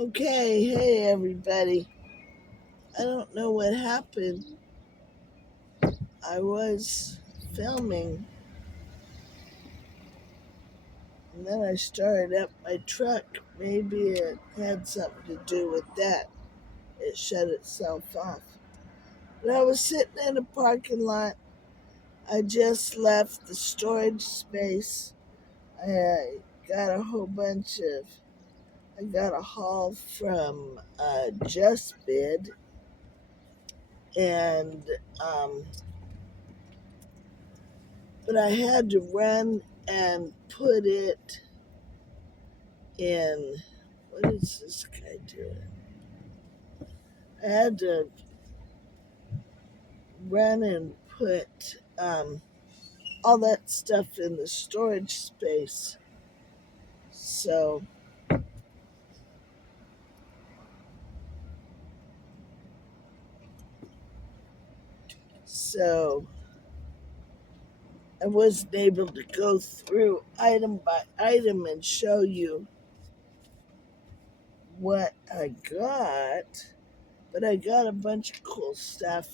Okay, hey everybody. I don't know what happened. I was filming and then I started up my truck. Maybe it had something to do with that. It shut itself off. But I was sitting in a parking lot. I just left the storage space. I got a whole bunch of, I got a haul from Just Bid and um, but I had to run and put it in. What is this guy doing? I had to run and put all that stuff in the storage space. So, so I wasn't able to go through item by item and show you what I got, but I got a bunch of cool stuff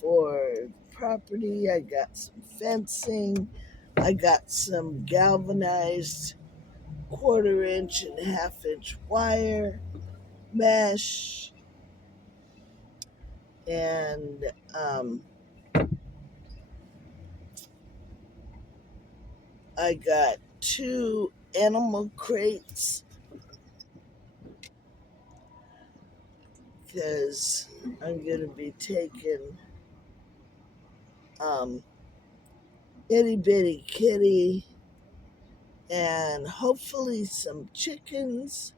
for property. I got some fencing. I got some galvanized 1/4 inch and 1/2 inch wire mesh, and I got 2 animal crates because I'm gonna be taking um, itty bitty kitty and hopefully some chickens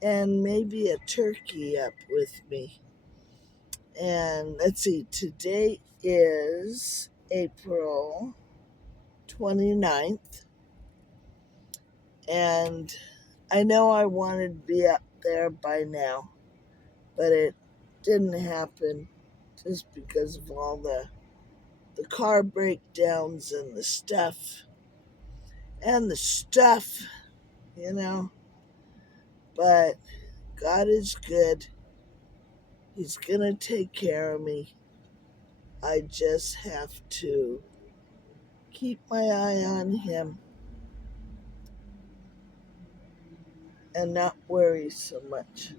and maybe a turkey up with me. And let's see, today is April 29th, and I know I wanted to be up there by now, but it didn't happen just because of all the car breakdowns and the stuff, you know. But God is good. He's gonna take care of me. I just have to keep my eye on him and not worry so much.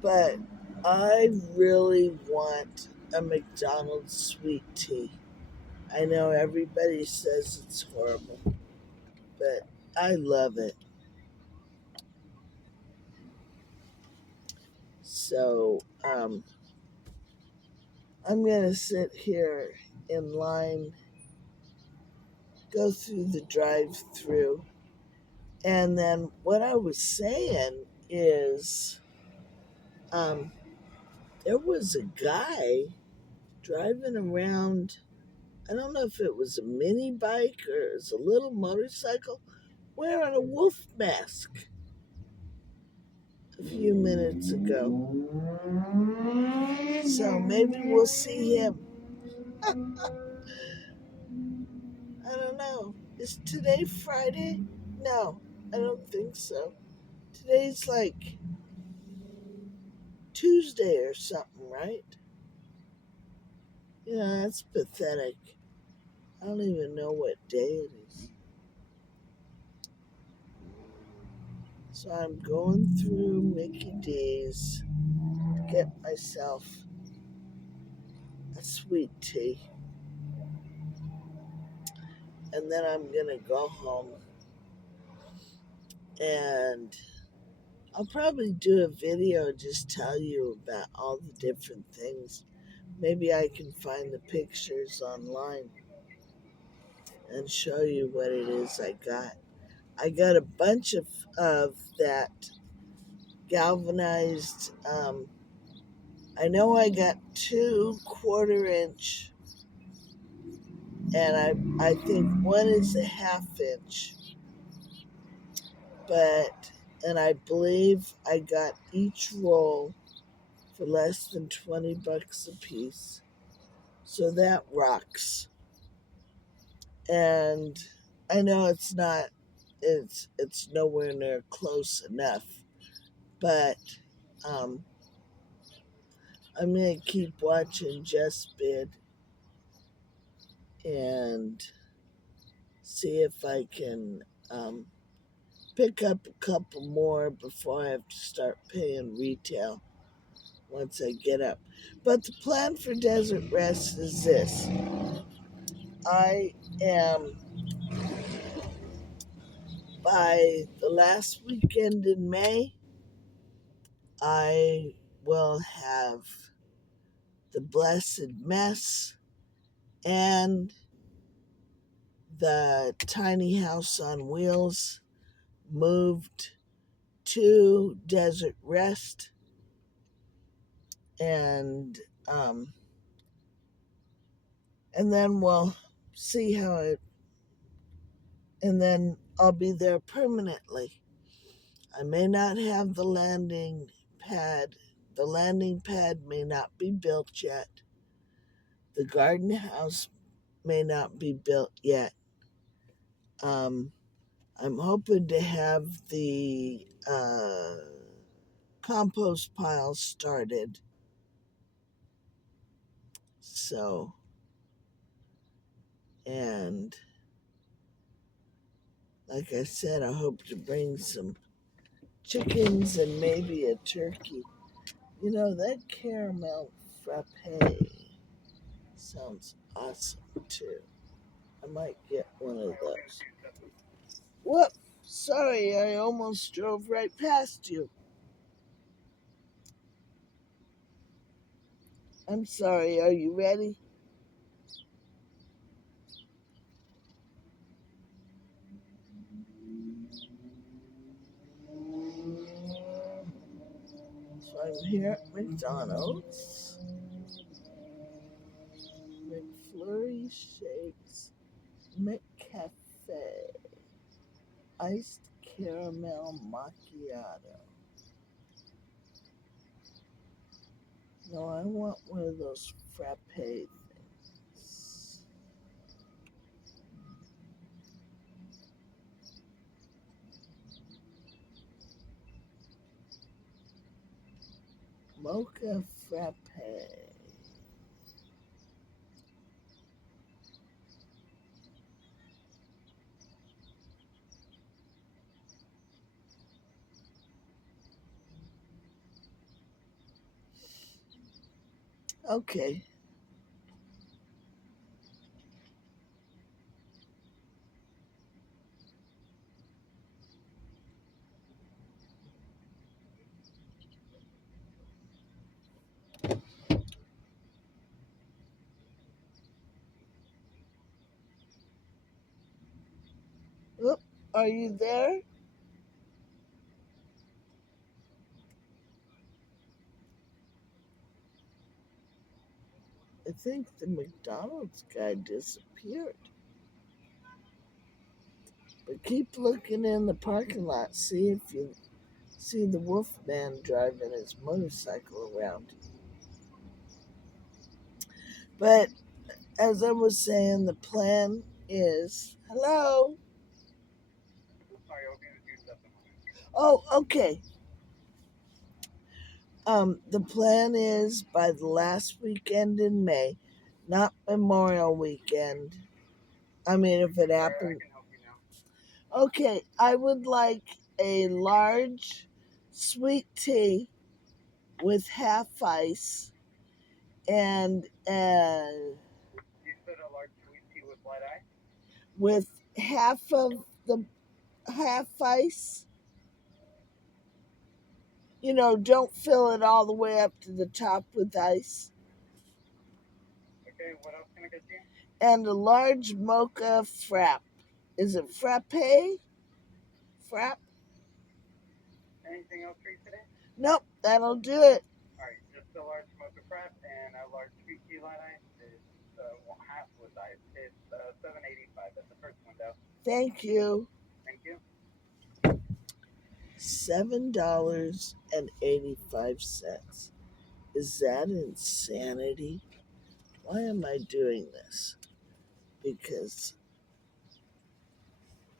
But I really want a McDonald's sweet tea. I know everybody says it's horrible, but I love it. So I'm going to sit here in line, go through the drive through. And then what I was saying is um, there was a guy driving around. I don't know if it was a mini bike or it was a little motorcycle wearing a wolf mask a few minutes ago. So maybe we'll see him. I don't know. Is today Friday? No, I don't think so. Today's like Tuesday or something, right? Yeah, that's pathetic. I don't even know what day it is. So I'm going through Mickey D's to get myself a sweet tea. And then I'm going to go home and I'll probably do a video just tell you about all the different things. Maybe I can find the pictures online and show you what it is I got. I got a bunch of that galvanized. I know I got 2 1/4 inch, and I think one is a 1/2 inch. And I believe I got each roll for less than $20 a piece. So that rocks. And I know it's not it's nowhere near close enough. But um, I'm gonna keep watching Just Bid and see if I can pick up a couple more before I have to start paying retail once I get up. But the plan for Desert Rest is this. I am, by the last weekend in May, I will have the Blessed Mess and the tiny house on wheels moved to Desert Rest, and um, and then we'll see how it, and then I'll be there permanently. I may not have the landing pad. The landing pad may not be built yet. The garden house may not be built yet. Um, I'm hoping to have the compost pile started. So, and like I said, I hope to bring some chickens and maybe a turkey. You know, that caramel frappe sounds awesome too. I might get one of those. Whoop! Sorry, I almost drove right past you. I'm sorry, are you ready? So I'm here at McDonald's. McFlurry Shakes McCafe Iced Caramel Macchiato. No, I want one of those frappe things. Mocha frappe. Okay. Oop, are you there? I think the McDonald's guy disappeared. But keep looking in the parking lot. See if you see the Wolfman driving his motorcycle around. But as I was saying, the plan is hello. Oh, okay. The plan is by the last weekend in May, not Memorial Weekend. I mean, if it happens. Okay, I would like a large sweet tea with half ice and with half of the half ice. You know, don't fill it all the way up to the top with ice. And a large mocha frap. Is it frappe? Frap? Nope, that'll do it. Thank you. $7.85. Is that insanity? Why am I doing this? Because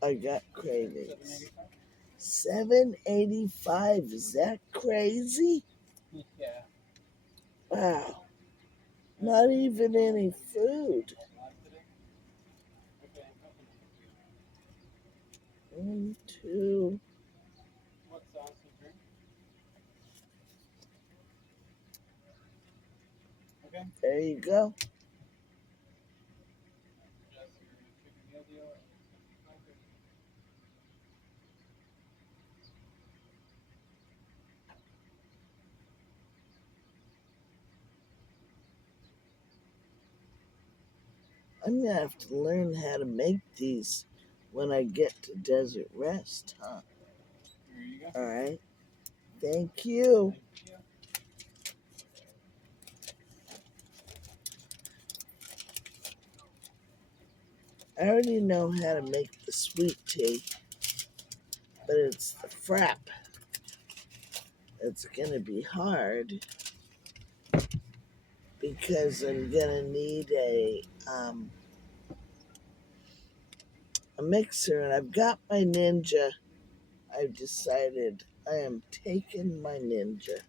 I got cravings. $7.85. Is that crazy? Yeah. Wow. Not even any food. One, two. What sauce and drink? Okay. There you go. Just your chicken meal deal. Okay. I'm gonna have to learn how to make these when I get to Desert Rest, huh? Here you go. All right. Thank you. Thank you. I already know how to make the sweet tea, but it's the frap that's gonna be hard because I'm gonna need a mixer, and I've got my Ninja. I've decided I am taking my Ninja.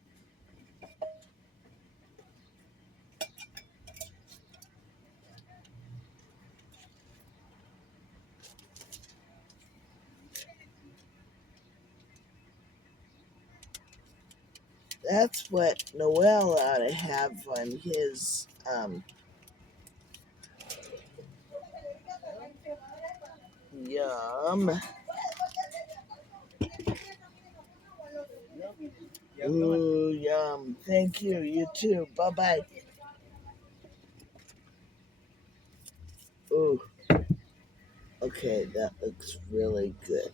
That's what Noel ought to have on his yum. Ooh, yum. Thank you. You too. Bye bye. Ooh, okay, that looks really good.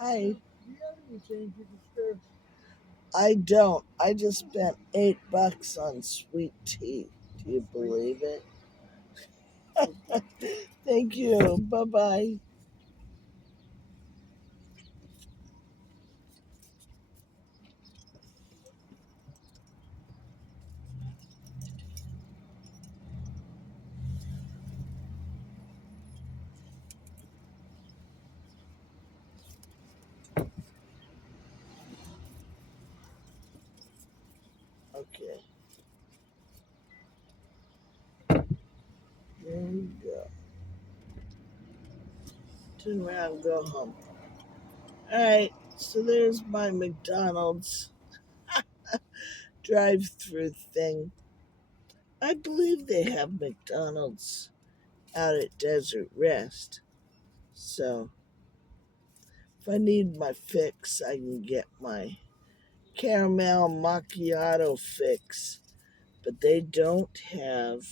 Hi. I don't. I just spent $8 on sweet tea. Do you believe it? Thank you. Bye bye. Okay. There we go. Turn around, go home. Alright, so there's my McDonald's drive through thing. I believe they have McDonald's out at Desert Rest. So if I need my fix, I can get my caramel macchiato fix. But they don't have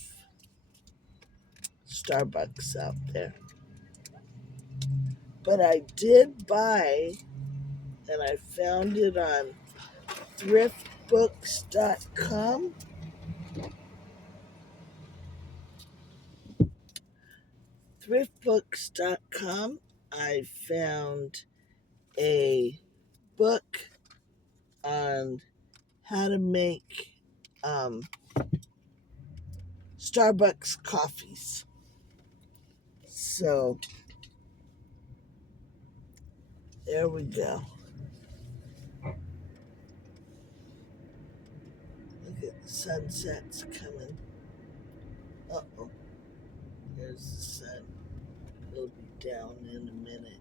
Starbucks out there. But I did buy, and I found it on thriftbooks.com. Thriftbooks.com. I found a book on how to make um, Starbucks coffees. So there we go. Look at the sunsets coming. Uh oh, there's the sun. It'll be down in a minute.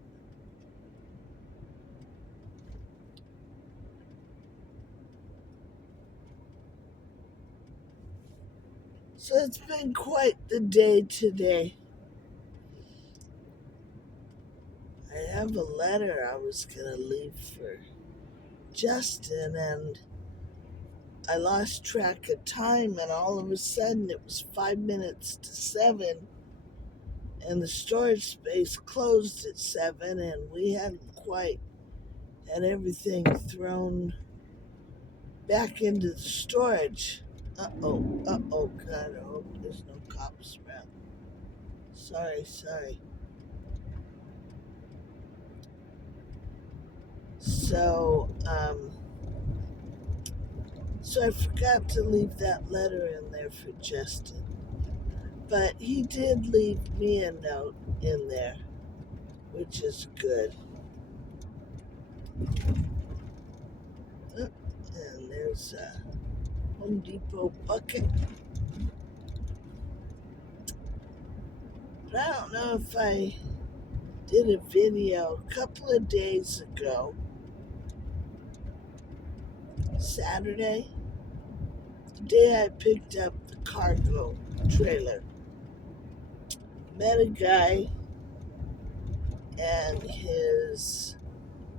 So it's been quite the day today. I have a letter I was going to leave for Justin, and I lost track of time, and all of a sudden it was 5 minutes to 7, and the storage space closed at 7, and we hadn't quite had everything thrown back into the storage. God, I hope there's no cops around. Sorry. So, so I forgot to leave that letter in there for Justin. But he did leave me a note in there, which is good. And there's a Home Depot bucket. But I don't know if I did a video a couple of days ago, Saturday, the day I picked up the cargo trailer. Met a guy and his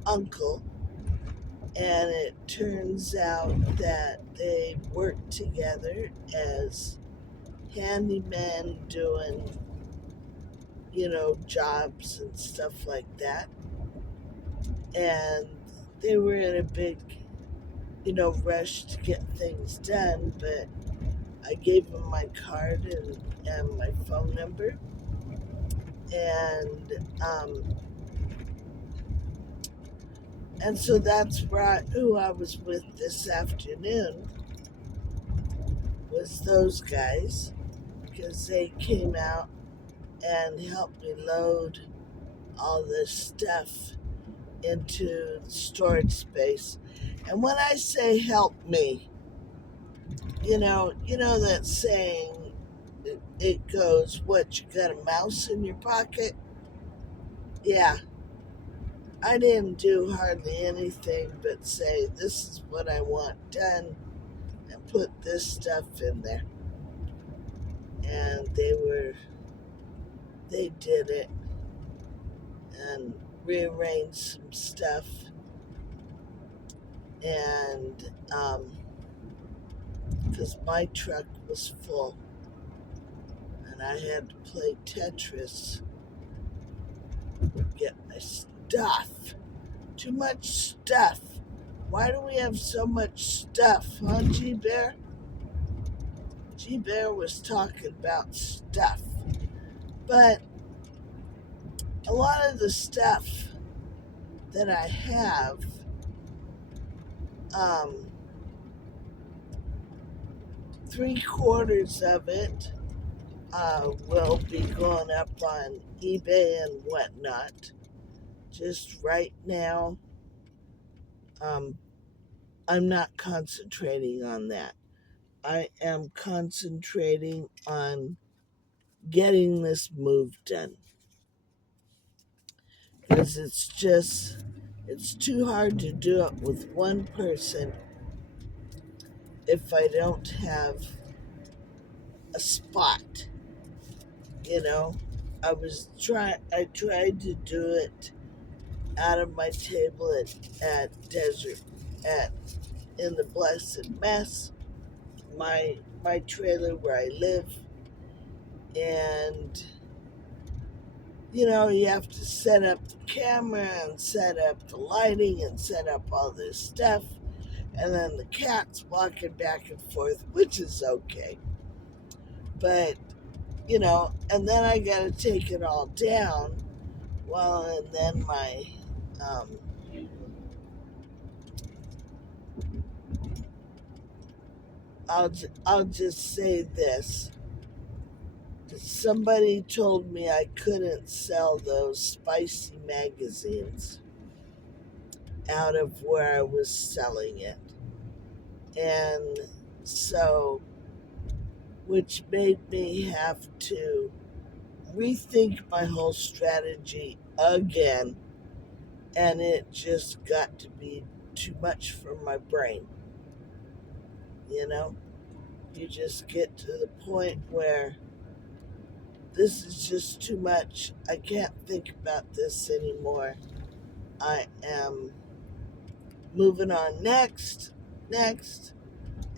uncle, and it turns out that they work together as handymen doing, jobs and stuff like that. And they were in a big, rush to get things done, but I gave him my card and my phone number. And and so that's who I was with this afternoon, was those guys, because they came out and helped me load all this stuff into the storage space. And when I say help me, that saying, it goes, what, you got a mouse in your pocket? Yeah, I didn't do hardly anything but say, this is what I want done, and put this stuff in there. And they did it and rearranged some stuff. And because my truck was full and I had to play Tetris, get my stuff. Too much stuff. Why do we have so much stuff, huh, G Bear? G Bear was talking about stuff. But a lot of the stuff that I have, um, 3/4 of it will be going up on eBay and whatnot. Just right now, um, I'm not concentrating on that. I am concentrating on getting this move done, because it's too hard to do it with one person if I don't have a spot. You know, I tried to do it out of my table at Desert at in the Blessed Mess, my trailer where I live. And you have to set up the camera and set up the lighting and set up all this stuff. And then the cat's walking back and forth, which is okay. But, and then I got to take it all down. Well, and then um, I'll just say this. Somebody told me I couldn't sell those spicy magazines out of where I was selling it. And so, which made me have to rethink my whole strategy again. And it just got to be too much for my brain. You just get to the point where this is just too much. I can't think about this anymore. I am moving on next.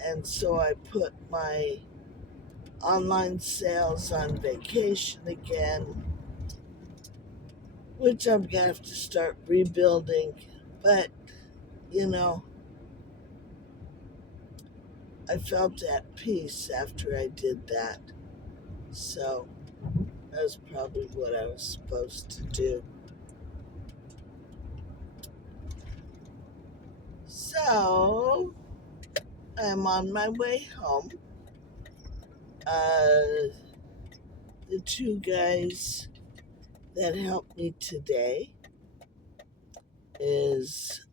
And so I put my online sales on vacation again, which I'm going to have to start rebuilding. But, you know, I felt at peace after I did that. So that was probably what I was supposed to do. So I'm on my way home. Uh, the two guys that helped me today is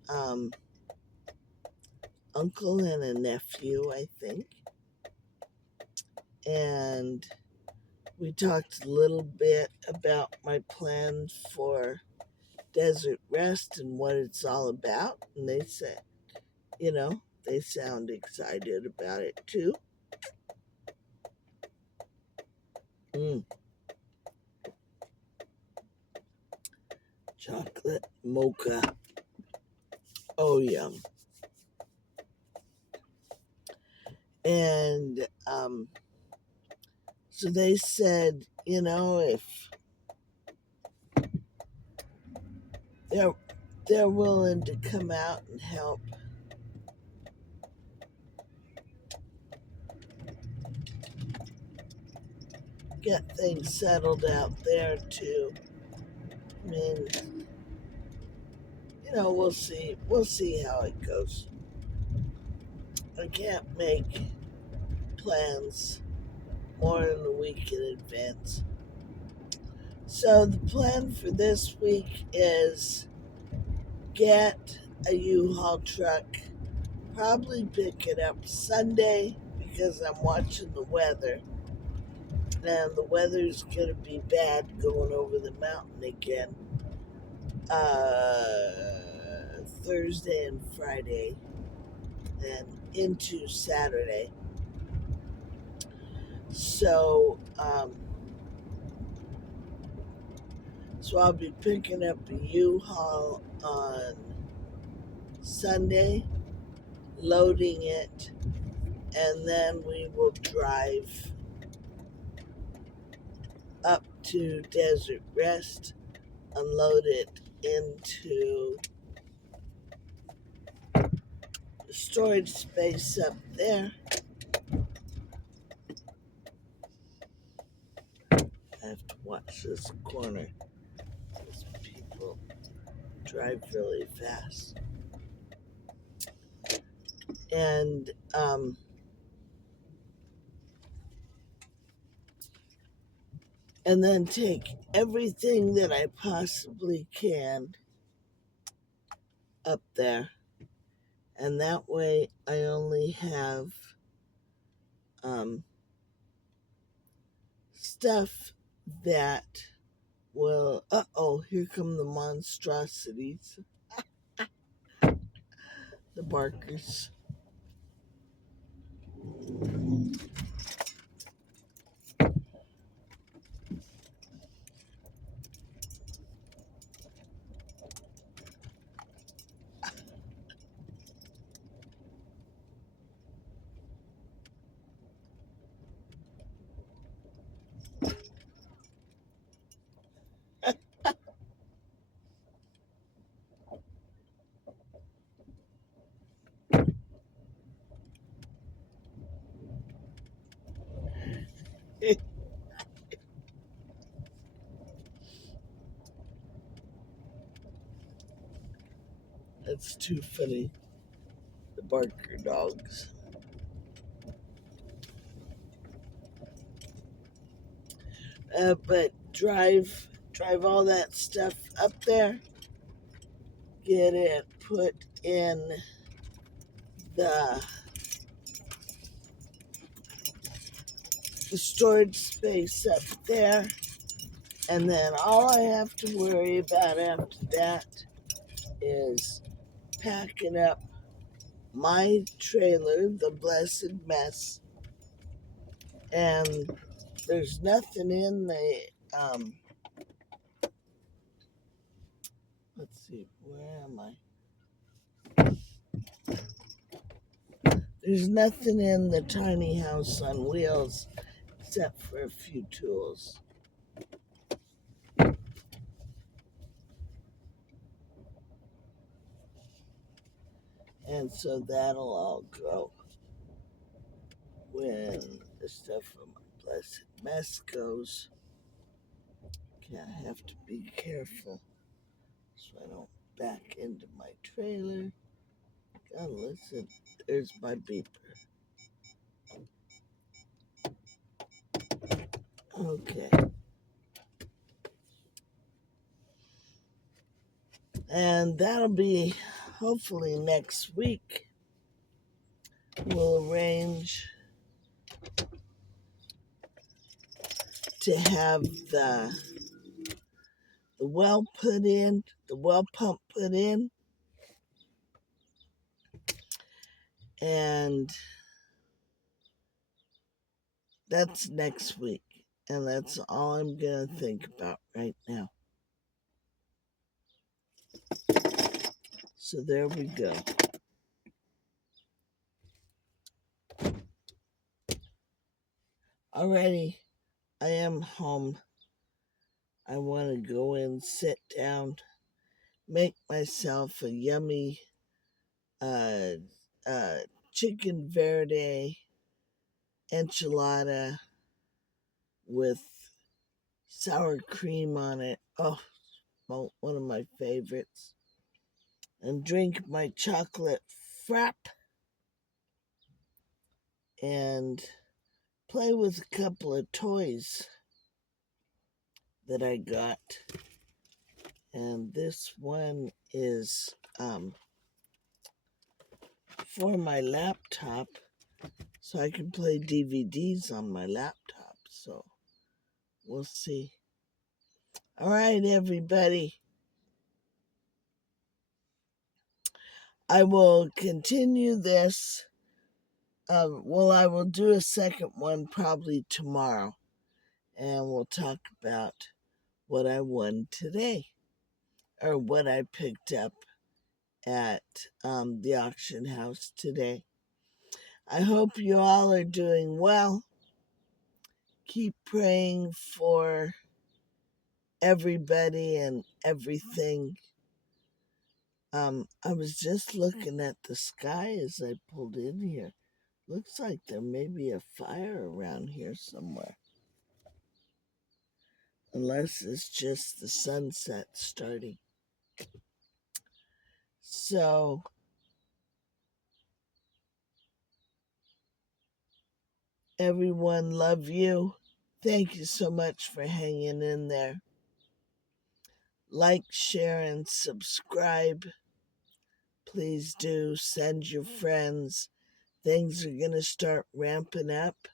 uncle and a nephew, I think. And we talked a little bit about my plan for Desert Rest and what it's all about. And they said, they sound excited about it too. Mm, chocolate mocha. Oh, yum. And so they said, if they're willing to come out and help get things settled out there too. I mean, we'll see. We'll see how it goes. I can't make plans more than a week in advance. So the plan for this week is get a U-Haul truck, probably pick it up Sunday because I'm watching the weather. And the weather's going to be bad going over the mountain again. Thursday and Friday and into Saturday. So, so I'll be picking up a U-Haul on Sunday, loading it, and then we will drive up to Desert Rest, unload it into the storage space up there. I have to watch this corner because people drive really fast. And then take everything that I possibly can up there. And that way I only have stuff that will, here come the monstrosities, the barkers. That's too funny, the barker dogs. But drive all that stuff up there, get it put in the storage space up there, and then all I have to worry about after that is packing up my trailer, the blessed mess, and there's nothing in the let's see, where am I? There's nothing in the tiny house on wheels except for a few tools. And so that'll all go when the stuff from my blessed mess goes. Okay, I have to be careful so I don't back into my trailer. God, listen, there's my beeper. Okay. And that'll be hopefully next week. We'll arrange to have the well put in, the well pump put in, and that's next week. And that's all I'm going to think about right now. So there we go. Alrighty, I am home. I want to go in, sit down, make myself a yummy uh, uh, chicken verde enchilada with sour cream on it. Oh, well, one of my favorites. And drink my chocolate frap and play with a couple of toys that I got. And this one is for my laptop, so I can play DVDs on my laptop. So we'll see. All right, everybody. I will continue this. Well, I will do a second one probably tomorrow, and we'll talk about what I won today or what I picked up at the auction house today. I hope you all are doing well. Keep praying for everybody and everything. I was just looking at the sky as I pulled in here. Looks like there may be a fire around here somewhere. Unless it's just the sunset starting. So, everyone, love you. Thank you so much for hanging in there. Like, share, and subscribe. Please do. Send your friends. Things are going to start ramping up.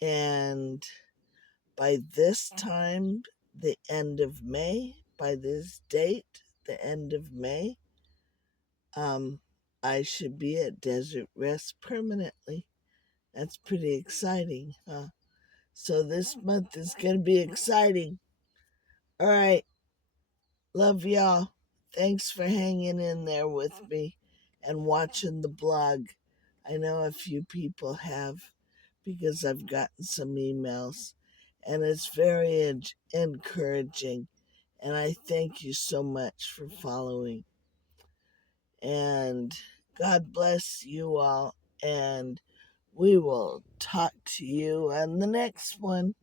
And by this time, the end of May, by this date, the end of May, I should be at Desert Rest permanently. That's pretty exciting, huh? So this month is going to be exciting. All right. Love y'all. Thanks for hanging in there with me and watching the blog. I know a few people have because I've gotten some emails, and it's very encouraging. And I thank you so much for following. And God bless you all. And we will talk to you on the next one.